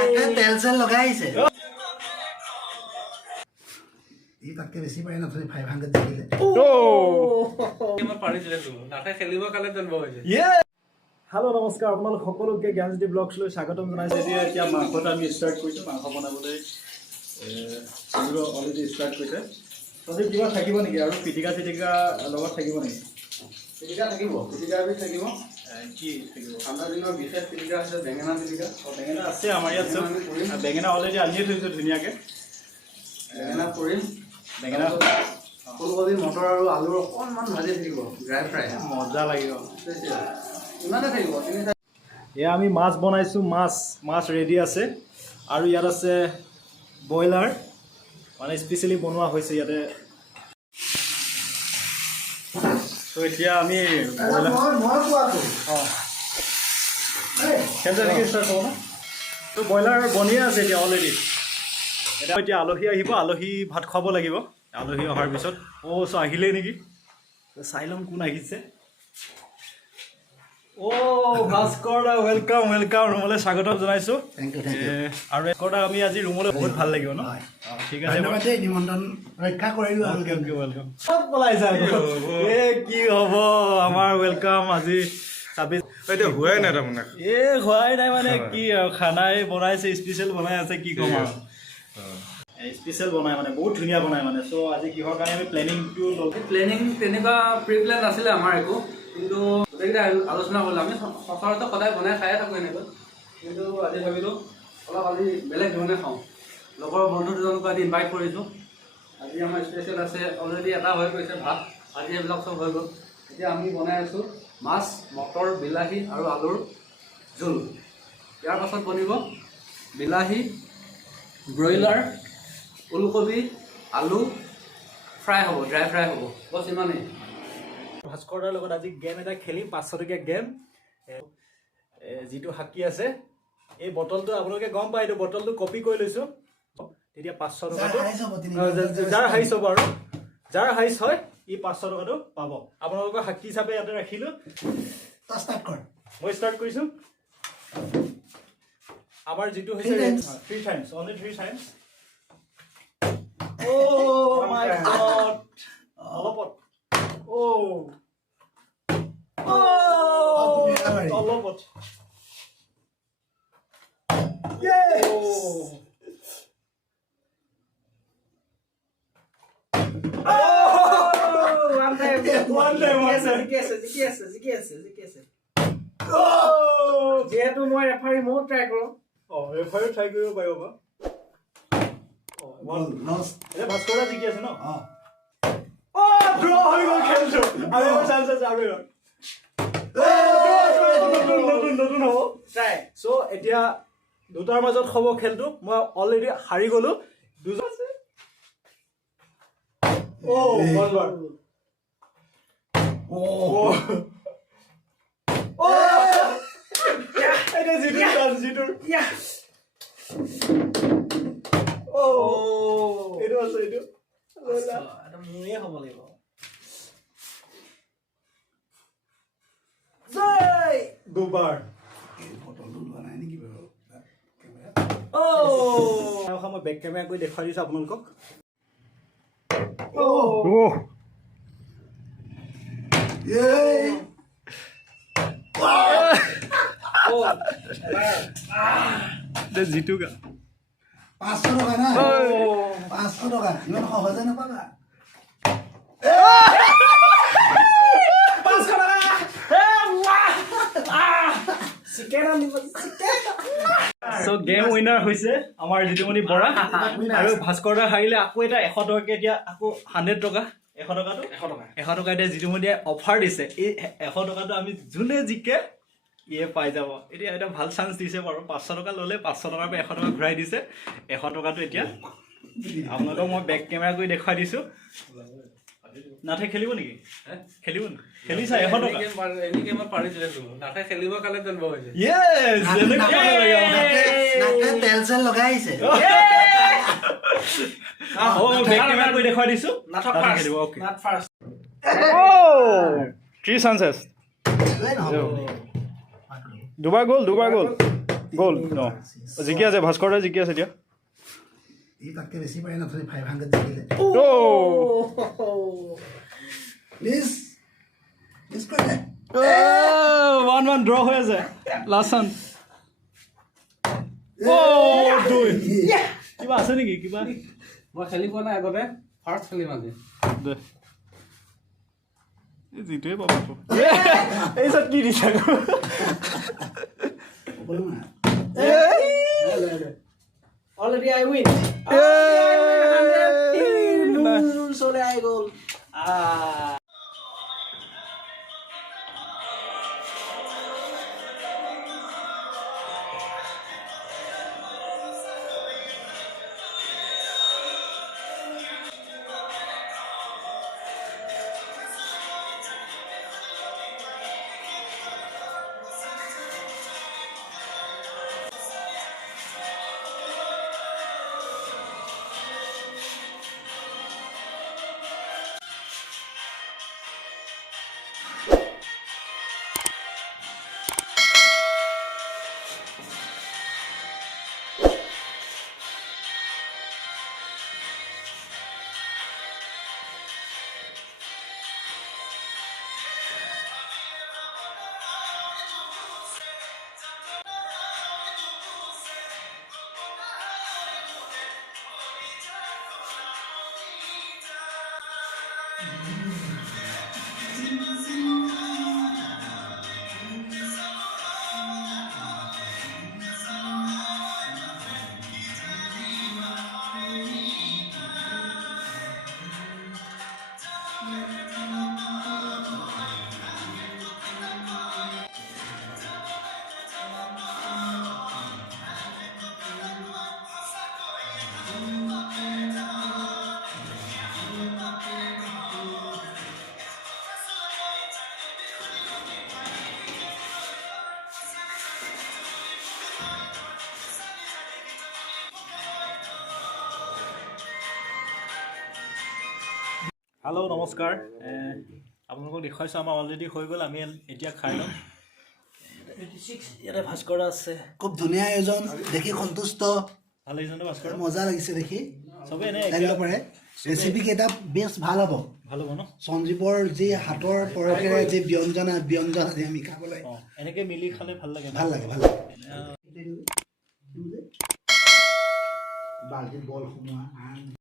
নাকে তেল চেল লগাইছে ই তাকে বেছি পাই না 500 দিলে মই পাৰিছিলে তো নাকে খেলিব কালে জন্ম হৈছে হেল্ল' নমস্কাৰ আপোনালোক সকলোকে জ্ঞানজ্যোতি ব্লগছলৈ স্বাগতম জনাইছোঁ এতিয়া মাংসটো আমি ষ্টাৰ্ট কৰিছোঁ মাংস বনাবলৈ অলৰেডি ষ্টাৰ্ট কৰিছে তাতে কিবা থাকিব নেকি আৰু পিটিকা চিটিকা লগত থাকিব নেকি পিটিকা থাকিব পিটিকা বি থাকিব কি থাকিব ঠাণ্ডা দিনৰ বিশেষ পিটিকা আছে বেঙেনা পিটিকা বেঙেনা আছে আমাৰ ইয়াত চব বেঙেনা অলৰেডি আনিয়ে থৈছোঁ ধুনীয়াকৈ বেঙেনা কৰিম বেঙেনা ফুলকবি মটৰ আৰু আলুৰ অকণমান ভাজি থাকিব ড্ৰাই ফ্ৰাই মজা লাগিব ইমানে থাকিব তিনিটা এয়া আমি মাছ বনাইছোঁ মাছ ৰেডি আছে আৰু ইয়াত আছে ব্ৰইলাৰ মানে স্পেচিয়েলি বনোৱা হৈছে ইয়াতে তো এতিয়া আমি তো ব্ৰইলাৰ বনিয়ে আছে এতিয়া অলৰেডি এতিয়া আলহী আহিব আলহী ভাত খুৱাব লাগিব আলহী অহাৰ পিছত চ' আহিলেই নেকি চাই ল'ম কোন আহিছে ভাস্কৰ দা ৱেলকাম ৰুমলৈ স্বাগতম জনাইছোঁ আৰু ভাস্কৰ দা আমি আজি ৰুমলৈ বহুত ভাল লাগিব ন ঠিক আছে নিমন্ত্ৰণ ৰক্ষা কৰিলোঁ ৱেলকাম চব পলাইছে কি হ'ব আমাৰ ৱেলকাম আজি 26 হোৱাই নাই তাৰমানে হোৱাই নাই মানে কি আৰু খানাই বনাইছে স্পেচিয়েল বনাই আছে কি ক'ম আৰু স্পেচিয়েল বনাই মানে বহুত ধুনীয়া বনাই মানে চ' আজি কিহৰ কাৰণে আমি প্লেনিংটো প্লেনিং তেনেকুৱা প্ৰি প্লেন নাছিলে আমাৰ একো কিন্তু গোটেইকেইটা আলোচনা কৰিলোঁ আমি সচৰাচৰ সদায় বনাই খায়ে থাকোঁ এনেকৈ কিন্তু আজি ভাবিলোঁ অলপ আজি বেলেগ ধৰণে খাওঁ লগৰ বন্ধু দুজনকো আজি ইনভাইট কৰিছোঁ আজি আমাৰ স্পেচিয়েল আছে অলৰেডি এটা হৈ গৈছে ভাত আজি এইবিলাক চব হৈ গ'ল এতিয়া আমি বনাই আছোঁ মাছ মটৰ বিলাহী আৰু আলুৰ জোল ইয়াৰ পাছত বনিব বিলাহী ব্ৰইলাৰ ওলকবি আলু ফ্ৰাই হ'ব ড্ৰাই ফ্ৰাই হ'ব বছ ইমানেই ভাস্কৰ দাৰ লগত আজি গেম এটা খেলিম 500 টকীয়া গেম যিটো হাকী আছে এই বটলটো আপোনালোকে গম পায় এইটো বটলটো কপি কৰি লৈছোঁ তেতিয়া 500 টকাটো যাৰ হাইচ হ'ব আৰু যাৰ হাইচ হয় ই 500 টকাটো পাব আপোনালোকৰ হাকী হিচাপে ইয়াতে ৰাখিলোঁ মই ষ্টাৰ্ট কৰিছোঁ আমাৰ যিটো হৈছে 3 টাইমছ অনলি 3 টাইমছ মাই গড অলপত অলপত যিহেতু মই ৰেফাৰী ময়ো ট্ৰাই কৰোঁ ৰেফাৰী ট্ৰাই কৰিব পাৰিব বা ভাস্কৰ দা জিকি আছে ন হৈ গ'ল খেলটো আৰু চান্স আছে আৰু নতুন হ'ব ট্ৰাই চ' এতিয়া দুটাৰ মাজত হ'ব খেলটো মই অলৰেডি হাৰি গ'লো দুজন আছে এইটো আছে এইটো মোৰে হ'ব লাগিব দুবাৰ মই বেক কেমেৰা কৰি দেখুৱাই দিছোঁ আপোনালোকক জিতু গা 500 টকা না 500 টকা ইমান সহজে নাপাবা So game winner হৈছে আমাৰ জিতুমণি বৰা আৰু ভাস্কৰ দা হাৰিলে আকৌ এটা 100 টকাকে এতিয়া আকৌ 100 টকা 100 টকাটো 100 টকা এতিয়া জিতুমণিয়ে অফাৰ দিছে এই 100 টকাটো আমি যোনে জিকে ইয়ে পাই যাব এতিয়া এটা ভাল চান্স দিছে বাৰু 500 টকা ল'লে 500 টকাৰ পৰা 100 টকা ঘূৰাই দিছে 100 টকাটো এতিয়া আপোনালোকক মই বেক কেমেৰা কৰি দেখুৱাই দিছোঁ নাথে খেলিব নেকি খেলিব না খেলিছা 100 টকা এনি গেমত পাৰিছিলে তো নাথে খেলিব কালে জন্ম হৈছে ইয়েস নাকে তেল চেল লগাইছে বেক কেমেৰা কৰি দেখুৱাই দিছোঁ নাথক খেলিব ওকে নাথ ফাৰ্ষ্ট 3 চান্সেছ দুবাৰ গ'ল গ'ল ন জিকি আছে ভাস্কৰ দাই জিকি আছে এতিয়া ই তাতকে বেছি পাৰে না 500 জিকিলে প্লিজ প্লিজ কৰে 1-1 ড্ৰ হৈ আছে লাষ্ট চান্স কিবা আছে নেকি কিবা মই খেলি পোৱা নাই আগতে ফাৰ্ষ্ট খেলিম আজি দে জিতুৱে পাব এই চব কি দিছা Already I win. Sole I goal. Hello' নমস্কাৰ আপোনালোকক দেখুৱাইছোঁ আমাৰ অলৰেডি হৈ গ'ল আমি এতিয়া খাই ল'ম ইয়াতে ভাস্কৰ আছে খুব ধুনীয়া আয়োজন দেখি সন্তুষ্ট ভাল লাগিছে নে ভাস্কৰ মজা লাগিছে দেখি চবেই এনে লাগিব পাৰে ৰেচিপি কেইটা বেছ ভাল হ'ব ন সঞ্জীৱৰ যি হাতৰ পৰশেৰে যি ব্যঞ্জন আজি আমি খাবলৈ এনেকৈ মিলি খালে ভাল লাগে ভাল লাগে বাল্টিত বল সোমোৱা